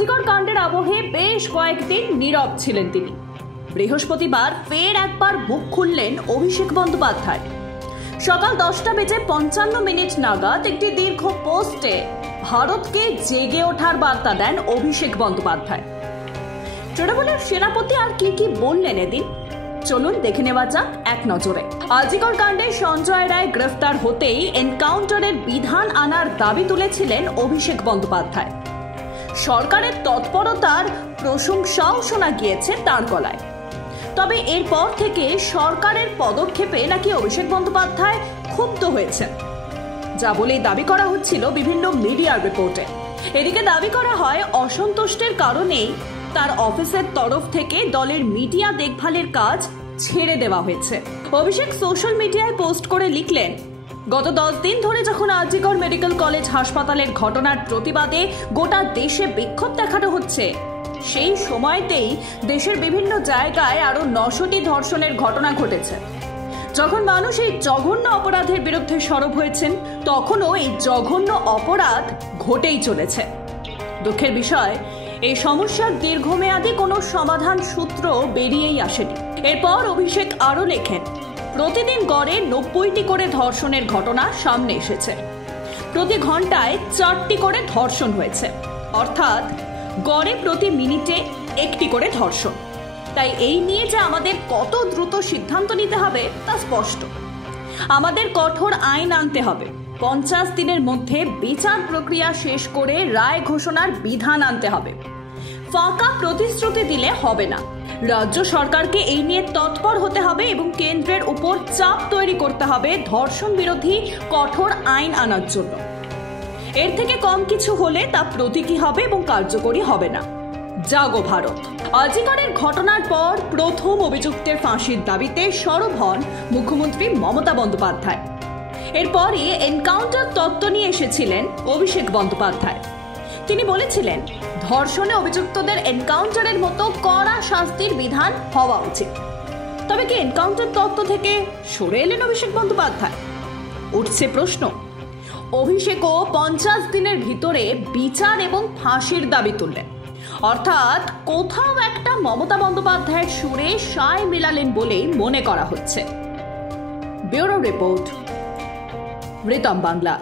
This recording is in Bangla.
আজিকর কাণ্ডের আবহে বেশ কয়েকদিন নীরব ছিলেন তিনি। বৃহস্পতিবার ফের একবার মুখ খুললেন অভিষেক বন্দ্যোপাধ্যায়। সকাল 10:55 নাগাদ একটি দীর্ঘ পোস্টে ভারতকে জেগে ওঠার বার্তা দেন অভিষেক বন্দ্যোপাধ্যায়। তৃণমূলের সেনাপতি আর কি বললেন এদিন, চলুন দেখে নেওয়া যাক এক নজরে। আজিকর কাণ্ডে সঞ্জয় রায় গ্রেফতার হতেই এনকাউন্টারের বিধান আনার দাবি তুলেছিলেন অভিষেক বন্দ্যোপাধ্যায়। সরকারের তৎপরতার প্রশংসাও শোনা গিয়েছে তার গলায়। তবে এরপর থেকে সরকারের পদক্ষেপে নাকি অভিষেক বন্দ্যোপাধ্যায় ক্ষুব্ধ হয়েছেন, যা বলেই দাবি করা হচ্ছিল বিভিন্ন মিডিয়ার রিপোর্টে। এদিকে দাবি করা হয় অসন্তুষ্টের কারণেই তার অফিসের তরফ থেকে দলের মিডিয়া দেখভালের কাজ ছেড়ে দেওয়া হয়েছে। অভিষেক সোশ্যাল মিডিয়ায় পোস্ট করে লিখলেন, গত 10 দিন ধরে যখন আজিকর মেডিকেল কলেজ হাসপাতালের ঘটনার প্রতিবাদে গোটা দেশে বিক্ষোভ দেখানো হচ্ছে, সেই সময়তেই দেশের বিভিন্ন জায়গায় আরো 9টি ধর্ষণের ঘটনা ঘটেছে। যখন মানুষ এই জঘন্য অপরাধের বিরুদ্ধে সরব হয়েছেন, তখনও এই জঘন্য অপরাধ ঘটেই চলেছে। দুঃখের বিষয়, এই সমস্যার দীর্ঘমেয়াদী কোনো সমাধান সূত্র বেরিয়েই আসেনি। এরপর অভিষেক আরও লেখেন, প্রতিদিন গড়ে 90টি করে ধর্ষণের ঘটনা সামনে এসেছে। প্রতি ঘন্টায় 4টি করে ধর্ষণ হয়েছে, অর্থাৎ গড়ে প্রতি মিনিটে 1টি করে ধর্ষণ। তাই এই নিয়ে যে আমাদের কত দ্রুত সিদ্ধান্ত নিতে হবে তা স্পষ্ট। আমাদের কঠোর আইন আনতে হবে, 50 দিনের মধ্যে বিচার প্রক্রিয়া শেষ করে রায় ঘোষণার বিধান আনতে হবে। ফাঁকা প্রতিশ্রুতি দিলে হবে না। রাজ্য সরকারকে এই নিয়ে তৎপর হতে হবে এবং কেন্দ্রের উপর চাপ তৈরি করতে হবে ধর্ষণ বিরোধী কঠোর আইন আনার জন্য। এর থেকে কম কিছু হলে তা প্রতীকী হবে এবং কার্যকরী হবে না। জাগো ভারত। আজিকরের ঘটনার পর প্রথম অভিযুক্তের ফাঁসির দাবিতে সরব হন মুখ্যমন্ত্রী মমতা বন্দ্যোপাধ্যায়। এরপরই এনকাউন্টার তত্ত্ব নিয়ে এসেছিলেন অভিষেক বন্দ্যোপাধ্যায়। তিনি বলেছিলেন, ধর্ষণে অভিযুক্তদের এনকাউন্টারের মতো কড়া শাস্তির বিধান হওয়া উচিত। তবে কি এনকাউন্টার তত্ত্ব থেকে সরে এলেন অভিষেক বন্দ্যোপাধ্যায়? উঠছে প্রশ্ন। অভিষেকও 50 দিনের ভিতরে বিচার এবং ফাঁসির দাবি তুললেন, অর্থাৎ কোথাও একটা মমতা বন্দ্যোপাধ্যায়ের সুরে সায় মিলালেন বলেই মনে করা হচ্ছে। Bureau report, Ritam Bangla.